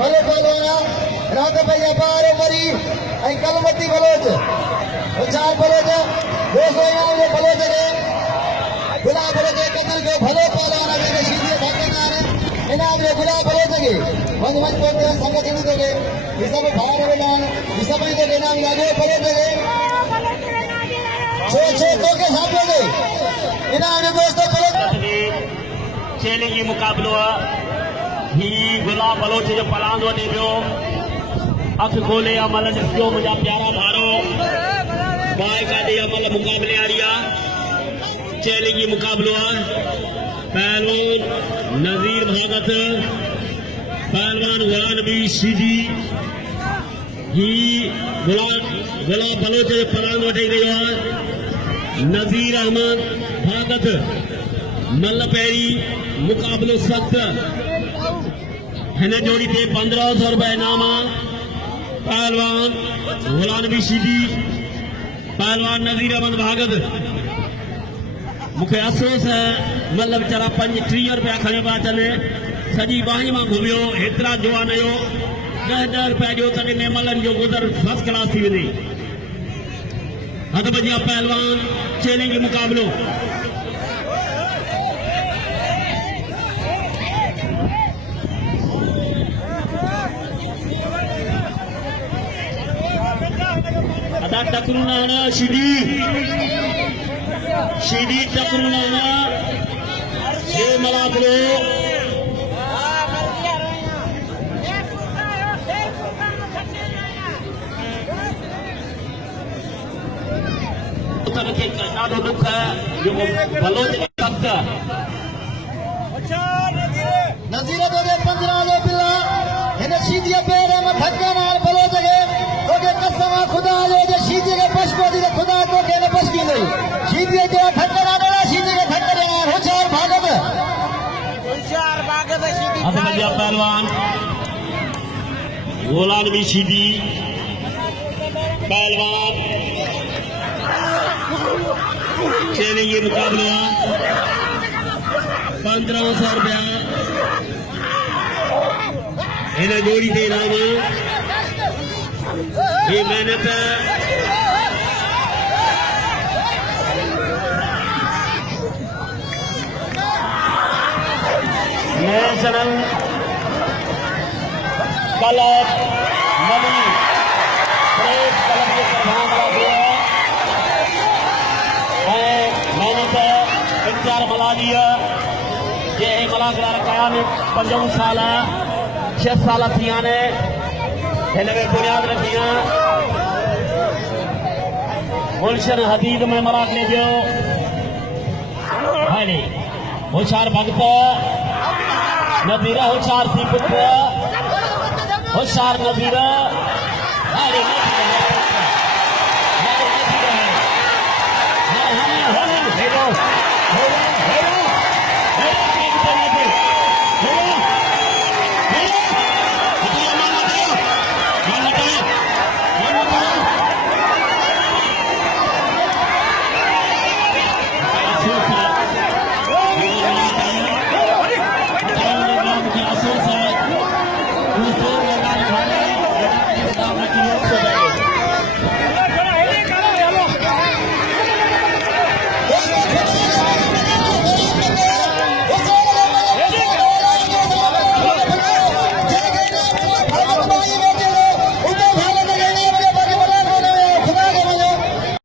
भले पहलवाना रात भैया पार मरी कलमती बलोच चार बलोच 200 इनाम जो बलोच गुलाब बलोच कदर के भले पहलवाना के सीधे धक्का इनाम जो गुलाब बलोच के मंज मंज पहुंचे संगत इन के ये सब भार वेलान ये सब के इनाम लागे बलोच के छो छो तो के साथ दे इनाम दोस्तों बलोच चेले की मुकाबलो ही गुलाब बलोच जो पलांदो दे पियो अख खोले अमल ॾिसो मुंहिंजा प्यारा भारो बाय काॾे अमल मुक़ाबले वारी आहे चैलेंज मुक़ाबलो आहे पहलवान नज़ीर भागत पहलवान गुलाम नबी सीधी ही गुलाब बलोच जो पलांद वठी रहियो आहे नज़ीर अहमद भागत मल पहिरीं मुक़ाबलो सख़्त हिन जोड़ी ते 1500 रुपया इनाम आहे पहलवान गुलाम नबी सीधी पहलवान नज़ीर अहमद भागत मुखे अफ़सोस है मतलब बेचारा 35 रुपया खणे पिया अचनि सॼी बाही मां घुमियो हेतिरा जवान आहियो 10 रुपया ॾियो तॾहिं नेमलनि जो गुज़र फर्स्ट क्लास थी वेंदी हथ बजिया पहलवान चैलेंज मुक़ाबलो टकरूना सीधी टकरूना ये मलाकलो ॾाढो दुख है जो बलोच सख़्त नज़ीर तो 15 जो पिला हिन सीधी पेर में धक्का नाल बलोच के तोके कसम खुदा जो सीधी के पछको दी खुदा तो के ने पछकी नहीं सीधी के ठक्कर आ गया सीधी के ठक्कर होशियार भागत सीधी भैया पहलवान गुलाम नबी सीधी पहलवान चैलेंज ये मुकाबला 1500 रुपया इन जोड़ी के इनाम ये मेहनत नेशनल क्लब नवी प्रेस क्लब के प्रधान मेहनत इंतजार मलाजी जे मलाकार कया में 5 साल 6 साल थी ने हिन में बुनियाद रखी गुलशन हदीद में मराकने जो हले होशियार भगत नज़ीर होशियार थी पुत्र होशियार नज़ीर